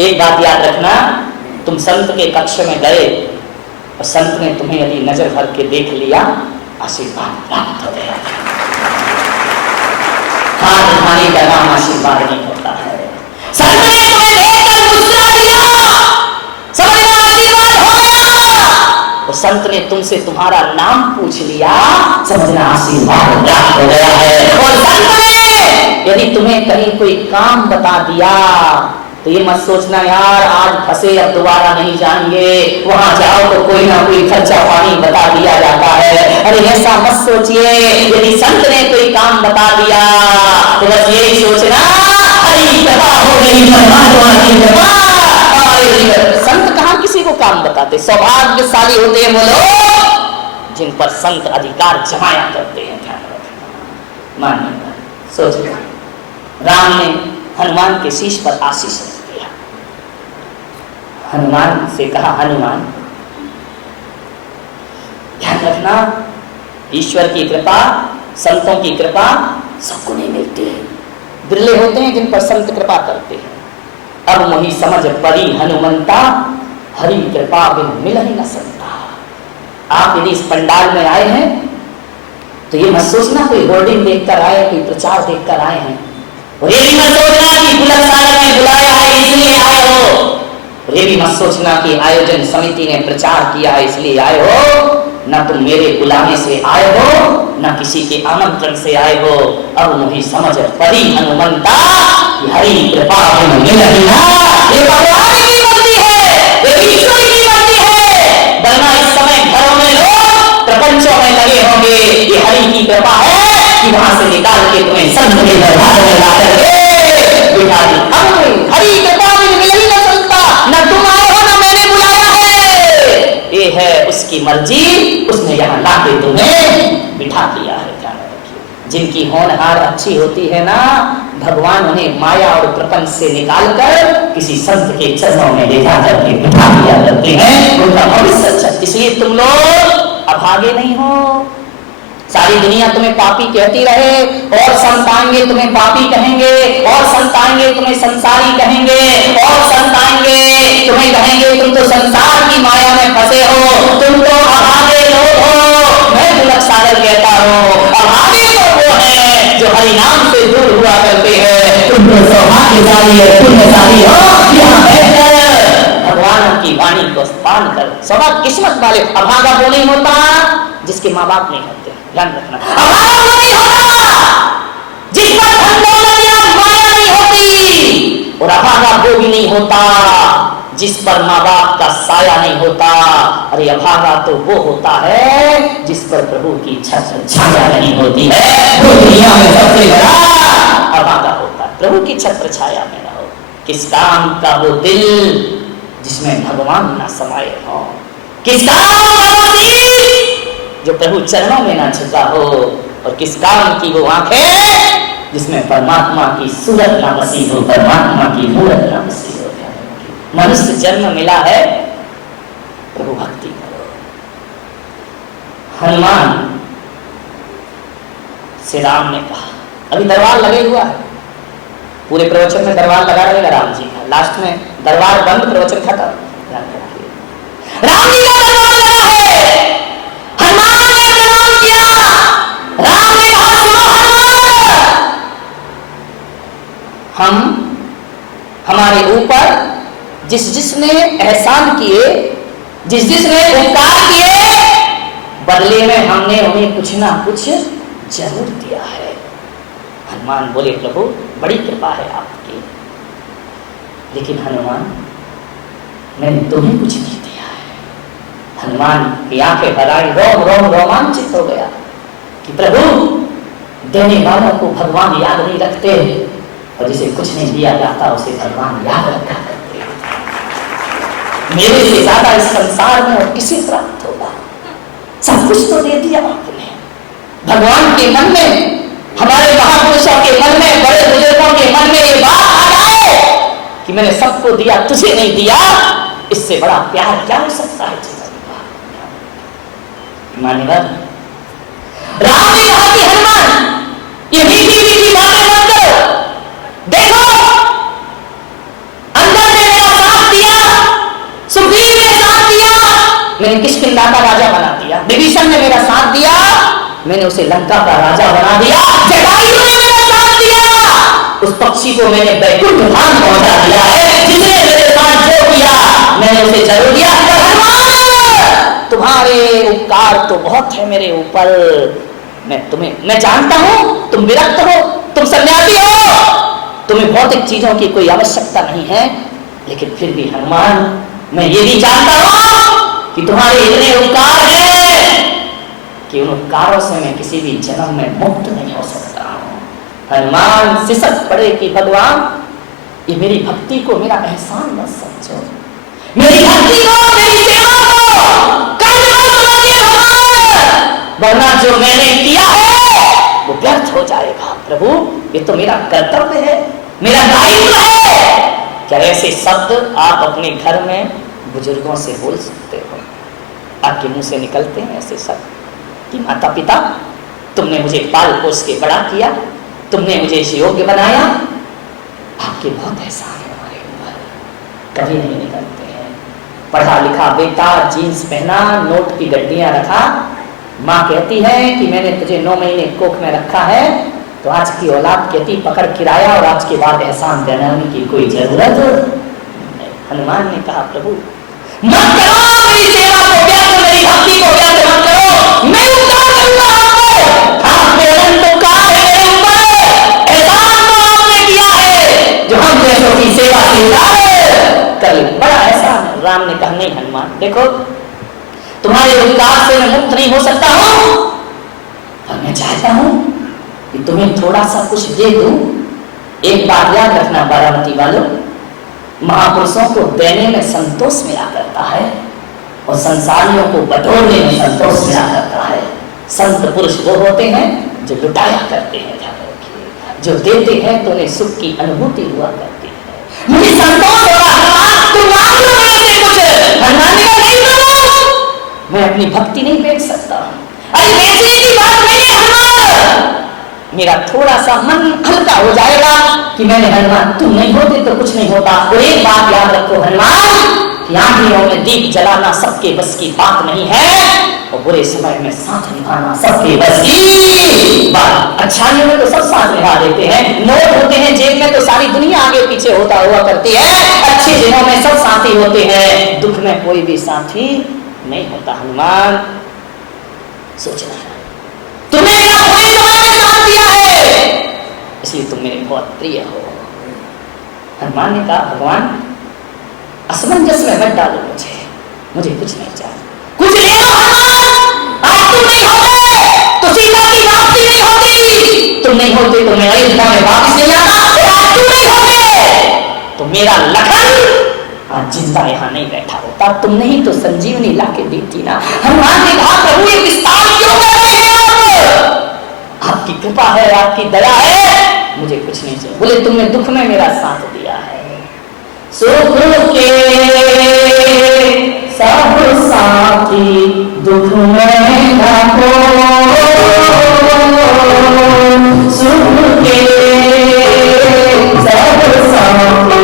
एक बात याद रखना, तुम संत के कक्ष में गए और संत ने तुम्हें यदि नजर भर के देख लिया, आशीर्वाद प्राप्त हो गया। हाथ उठाने का नाम आशीर्वाद नहीं होता है। संत ने तुम्हें देखकर मुस्कुरा दिया, समझना आशीर्वाद हो गया। और संत ने तुमसे तुम्हारा नाम पूछ लिया, समझना आशीर्वाद प्राप्त हो गया है। और संत ने यदि तुम्हें कहीं कोई काम बता दिया तो ये मत सोचना यार आज फंसे अब दोबारा नहीं जाएंगे, वहां जाओ तो कोई ना कोई खर्चा पानी बता दिया जाता है। अरे ऐसा मत सोचिए, यदि संत ने कोई काम बता दिया तो बस यही सोचना हरी कृपा हो गई, परमात्मा की कृपा। संत कहाँ किसी को काम बताते, सौभाग्यशाली होते हैं वो लोग जिन पर संत अधिकार जमाया करते हैं। ध्यान रखना, मानिएगा, सोचिएगा। राम ने हनुमान के शीश पर आशीष रख दिया। हनुमान से कहा, हनुमान ध्यान रखना, ईश्वर की कृपा, संतों की कृपा सबको नहीं मिलती है, बिरले होते हैं जिन पर संत कृपा करते हैं। अब मोही समझ परी हनुमंता, हरि कृपा बिन मिल ही न सकता। आप यदि इस पंडाल में आए हैं तो ये मत सोचना कोई होर्डिंग देखकर आए, कोई प्रचार देखकर आए हैं, और ये भी मत सोचना कि बुलंद सागर ने बुलाया है इसलिए आए हो, और ये भी मत सोचना कि आयोजन समिति ने प्रचार किया है इसलिए आए हो। न तुम मेरे बुलाने से आए हो, न किसी के आमंत्रण से आए हो। अब मुझे समझ पड़ी हनुमंता कि हरि कृपा मिल ही ना, ये भगवान की मर्जी है, ये ईश्वर की मर्जी है। वरना इस समय घरों में लोग प्रपंचों में लगे होंगे, ये हरि की कृपा है कि वहां से निकाल के तुम्हें संत के दरबार में ला करके बिठा दी। अब हरि कृपा मिल ही ना सकता, न तुम आए हो न मैंने बुलाया है, ये है उसकी मर्जी, उसने यहाँ ला के तुम्हें बिठा दिया है। ध्यान रखिए, जिनकी होनहार अच्छी होती है ना, भगवान उन्हें माया और प्रपंच से निकालकर किसी संत के चरणों में ले जा करके बिठा दिया करते हैं, उनका भविष्य अच्छा। इसलिए तुम लोग अभागे नहीं हो। सारी दुनिया तुम्हें पापी कहती रहे, और संत आएंगे तुम्हें पापी कहेंगे, और संत आएंगे तुम्हें संसारी कहेंगे, और संत आएंगे तुम्हें कहेंगे तुम तो संसार की माया में फंसे हो, तुम तो अभागे लोग हो। मैं बुलक सागर कहता हूँ, अभागे तो वो है जो हरि नाम से दूर हुआ करते हैं। तुम तो सौभाग्यशाली है, पुण्यशाली हो, यहाँ बैठकर भगवान की वाणी को पान कर। सौभाग्य किस्मत वाले, अभागा वो नहीं होता जिसके माँ बाप नहीं होते। ध्यान रखना, अभागा वो नहीं होता जिस पर धन दौलत या माया नहीं होती, और अभागा वो भी नहीं होता जिस पर माँ बाप का साया नहीं होता। अरे अभागा तो वो होता है जिस पर प्रभु की छत्र छाया नहीं होती है, वो दुनिया में सबसे बड़ा अभागा होता है। प्रभु की छत्र छाया में रहो। किस काम का वो दिल जिसमें भगवान ना समाये हो, किस काम का वो दिल जो प्रभु चरणों में ना झुका हो, और किस काम की वो आंखें जिसमें परमात्मा की सूरत ना बसी हो, परमात्मा की मूरत ना बसी हो। मनुष्य जन्म मिला है, प्रभु भक्ति करो। हनुमान से राम ने कहा, अभी दरबार लगे हुआ है, पूरे प्रवचन में दरबार लगा रहेगा राम जी का, लास्ट में दरबार बंद, प्रवचन खत्म। राम जी का दरबार लगा है, हनुमान ने प्रणाम किया, राम ने कहा सुनो हनुमान, हम हमारे ऊपर जिस जिसने एहसान किए, जिस जिसने उपकार किए, बदले में हमने उन्हें कुछ ना कुछ जरूर दिया है। हनुमान बोले प्रभु बड़ी कृपा है आपकी, लेकिन हनुमान मैंने तुम्हें कुछ नहीं दिया है। हनुमान की आंखें भर आई, रोम रोम रोमांचित हो गया कि प्रभु देने वालों को भगवान याद नहीं रखते, और जिसे कुछ नहीं दिया जाता उसे भगवान याद रखा करते। मेरे से ज्यादा इस संसार में और किसे प्राप्त होगा, सब कुछ तो दे दिया आपने। भगवान के मन में, हमारे महापुरुषों के मन में, बड़े बुजुर्गों के मन में ये बात आ जाए कि मैंने सबको दिया तुझे नहीं दिया, इससे बड़ा प्यार क्या हो सकता है। मान्यवर राम ने कहा कि हनुमान ये मीठी मीठी बातें मत करो, देखो अंदर में मेरा किष्किंधा का राजा बना दिया, विभीषण ने मेरा साथ दिया, मैंने उसे लंका का राजा बना दिया, जटायु ने मेरा साथ दिया, उस पक्षी को मैंने बैकुंठ धाम पहुंचा दिया है, जिसने मेरे साथ जो किया मैंने उसे जरूर दिया। तुम्हारे उपकार तो बहुत है मेरे ऊपर, मैं जानता हूं तुम विरक्त हो, तुम सन्यासी हो, तुम्हें भौतिक चीजों की कोई आवश्यकता नहीं है, लेकिन फिर भी हनुमान मैं ये भी जानता हूं कि तुम्हारे इतने उपकार हैं कि उन उपकारों से मैं किसी भी जन्म में मुक्त नहीं हो सकता हूं। हनुमान सिसक पड़े कि भगवान ये मेरी भक्ति को मेरा एहसान मत समझो, मेरी भक्ति को, मेरी सेवा को वरना जो मैंने किया है वो व्यर्थ हो जाएगा। प्रभु ये तो मेरा कर्तव्य है, मेरा दायित्व है। क्या ऐसे शब्द आप अपने घर में बुजुर्गों से बोल सकते हो? आपके मुंह से निकलते हैं ऐसे शब्द कि माता पिता तुमने मुझे पाल पोस के बड़ा किया, तुमने मुझे इस योग्य बनाया, आपके बहुत एहसान है हमारे ऊपर। कभी नहीं निकलते हैं। पढ़ा लिखा बेटा, जीन्स पहना, नोट की गड्डियां रखा, माँ कहती है कि मैंने तुझे 9 महीने कोख में रखा है, तो आज की औलाद कहती पकड़ किराया और आज के बाद एहसान जनाने की कोई जरूरत नहीं। हनुमान ने कहा प्रभु मत करो मेरी सेवा को व्यर्थ, मेरी भक्ति को व्यर्थ मत करो, मैं उपकार करूंगा आपको। आपके अनंत उपकार है मेरे ऊपर, एहसान तो आपने किया है जो हम जैसों की सेवा कर बड़ा एहसान है। राम ने कहा नहीं हनुमान, देखो तुम्हारे उपकार से मैं मुक्त नहीं हो सकता हूं, और मैं चाहता हूं कि तुम्हें थोड़ा सा कुछ दे दूं। एक बात याद रखना बारामती वालों, महापुरुषों को देने में संतोष मिला करता है और संसारियों को बटोरने में संतोष मिला करता है। संत पुरुष वो होते हैं जो लुटाया करते हैं, जो देते हैं तो उन्हें सुख की अनुभूति हुआ करती है। मुझे संतोष हो रहा, तुम मांग लो मेरे से कुछ। हनुमान ने कहा नहीं प्रभु, मैं अपनी भक्ति नहीं बेच सकता। अरे बेचने की बात नहीं है हनुमान, मेरा थोड़ा सा मन हल्का हो जाएगा कि मैंने हनुमान तुम नहीं होते तो कुछ नहीं होता। और एक बात याद रखो हनुमान, कि आंधियों में दीप जलाना सबके बस की बात नहीं है, और बुरे समय में साथ निभाना सबके बस की बात। अच्छाइयों में तो सब साथ निभा देते हैं, नोट होते हैं जेब में तो सारी दुनिया आगे पीछे होता हुआ करती है। अच्छे दिनों में सब साथी होते हैं, दुख में कोई भी साथी नहीं होता। हनुमान सोचना है, तुमने मेरा पूरे समय में साथ दिया है, इसलिए तुम मेरे बहुत प्रिय हो। हनुमान ने कहा भगवान असमंजस में मत डालो मुझे कुछ नहीं चाहिए, कुछ ले लो हनुमान। आज तुम नहीं होते तो सीता की वापसी नहीं होती, तुम नहीं होते तो मैं अयोध्या में वापस नहीं आता, आज तुम नहीं होते तो मेरा लखन आज जिंदा यहाँ नहीं बैठा होता, तुमने ही तो संजीवनी लाके दी थी ना। हनुमान ने कहा प्रभु ये विस्तार क्यों कर रहे हैं आप? आपकी कृपा है, आपकी दया है, मुझे कुछ नहीं चाहिए। बोले तुमने दुख में मेरा साथ दिया है, सुख के सब साथी दुख में ना हो, सुख के सब साथी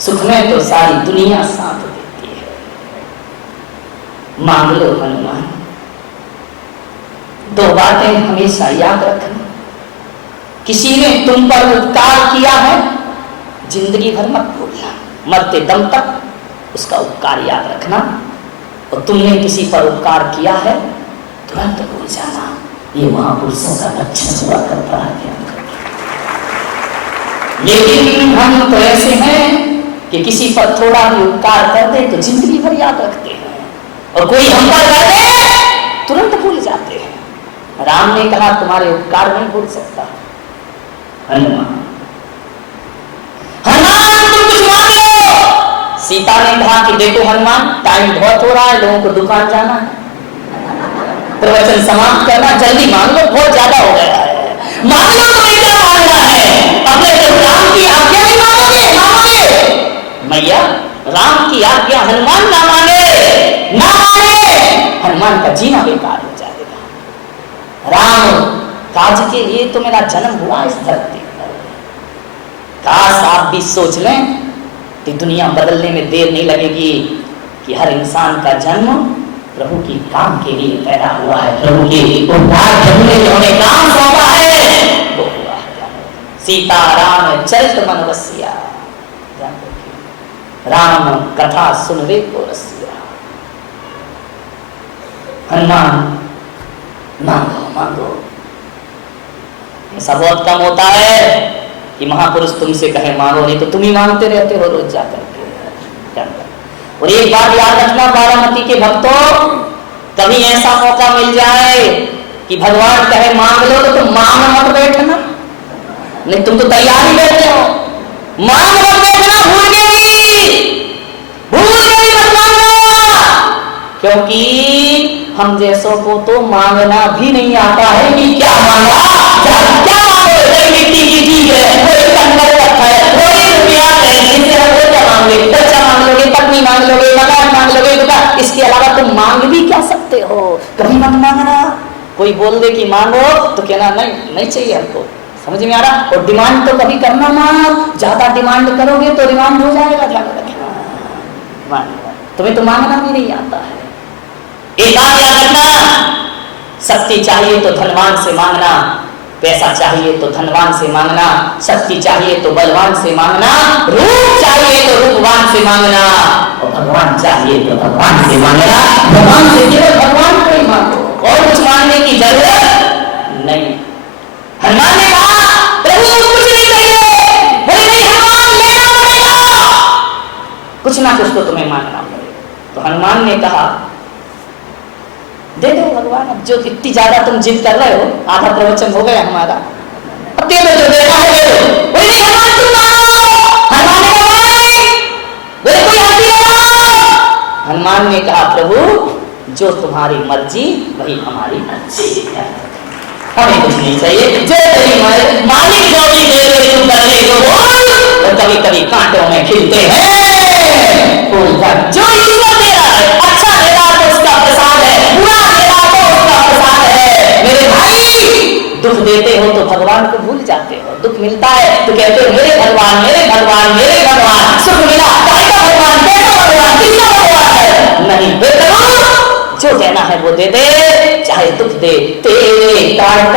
सुख में तो सारी दुनिया साथ देती है। मांग लो हनुमान। दो बातें हमेशा याद रखना, किसी ने तुम पर उपकार किया है, जिंदगी भर मत भूलना, मरते दम तक उसका उपकार याद रखना। और तुमने किसी पर उपकार किया है, तुरंत भूल जाना। ये महापुरुषों का लक्षण हुआ करता है। लेकिन हम तो ऐसे हैं कि किसी पर थोड़ा भी उपकार कर दे तो जिंदगी भर याद रखते हैं, और कोई हम पर कर दे तुरंत भूल जाते हैं। राम ने कहा तुम्हारे उपकार नहीं भूल सकता। हनुमान तुम कुछ मांग लो। सीता ने कहा कि देखो हनुमान, टाइम बहुत हो रहा है, लोगों को दुकान जाना है, प्रवचन समाप्त करना, जल्दी मांग लो, बहुत ज्यादा हो गया है। मांग लो, तुम्हें क्या मांगना है? अपने राम की आज्ञा नहीं मांगोगे? मांगोगे मैया, राम की आज्ञा हनुमान ना मांगे, ना मांगे, हनुमान का जीना बेकार हो जाएगा। राम काज के लिए तो मेरा जन्म हुआ इस धरती पर। काश आप भी सोच लें कि दुनिया बदलने में देर नहीं लगेगी, कि हर इंसान का जन्म प्रभु की काम के लिए पैदा हुआ है, प्रभु की उपकार करने जो हमें काम सौंपा है वो हुआ है। सीता राम चरित मन बसिया, राम कथा सुन रे को रसिया। हनुमान मांगो मांगो। ऐसा बहुत कम होता है कि महापुरुष तुमसे कहे मांगो, नहीं तो तुम ही मांगते रहते हो रोज जाकर के। और एक बात याद रखना बारामती के भक्तों, कभी ऐसा मौका मिल जाए कि भगवान कहे मांग लो तो तुम मांग मत बैठना, नहीं तुम तो तैयार ही बैठे हो। मांग मत बैठना, भूल गई मत मांगना, क्योंकि हम जैसों को तो मांगना भी नहीं आता है कि क्या मांगा, क्या मांगो, मिट्टी की चीज है, कोई कंकर रखा है, कोई रुपया है, जिससे हम वो क्या मांगे? बच्चा मांग लोगे, पत्नी मांग लोगे, मकान मांग लोगे, इसके अलावा तुम मांग भी क्या सकते हो? कभी मत मांगना। कोई बोल दे कि मांगो तो कहना नहीं चाहिए हमको, समझ में आ रहा? और डिमांड तो कभी करना मत, ज्यादा डिमांड करोगे तो डिमांड हो जाएगा, ध्यान रखना। तुम्हें तो मांगना भी नहीं आता है। एक बात याद रखना, शक्ति चाहिए तो धनवान से मांगना, पैसा चाहिए तो धनवान से मांगना, शक्ति चाहिए तो बलवान से मांगना, रूप चाहिए तो रूपवान से मांगना, और भगवान चाहिए तो भगवान से मांगना। भगवान से केवल भगवान को ही मांगो, और कुछ मांगने की जरूरत नहीं। हनुमान ने कहा प्रभु कुछ नहीं चाहिए, बोले नहीं हनुमान लेना पड़ेगा, कुछ ना कुछ तो तुम्हें मांगना पड़ेगा। तो हनुमान ने कहा दे दो भगवान, अब जो इतनी ज्यादा तुम जिद कर रहे हो, आधा प्रवचन हो गया हमारा, अब दे दो, जो देना है दे दो। बोले नहीं हनुमान तुम मांगो। हनुमान ने कहा बोले कोई हड्डी लगाओ। हनुमान ने कहा प्रभु जो तुम्हारी मर्जी वही हमारी मर्जी है, हमें कुछ नहीं चाहिए, जो तेरी मालिक जो भी दे दे तुम कर ले तो बोल। और कभी कभी कांटों में खिलते हैं फूल, जो ईश्वर दे रहा है, अच्छा दे रहा है तो उसका प्रसाद है, बुरा दे रहा तो उसका प्रसाद है। मेरे भाई दुख देते हो तो भगवान को भूल जाते हो, दुख मिलता है तो कहते हो मेरे भगवान मेरे भगवान मेरे भगवान, सुख मिला का भगवान कैसा भगवान किसका भगवान है? नहीं, जो देना है वो दे दे, चाहे दुख दे, तेरे काट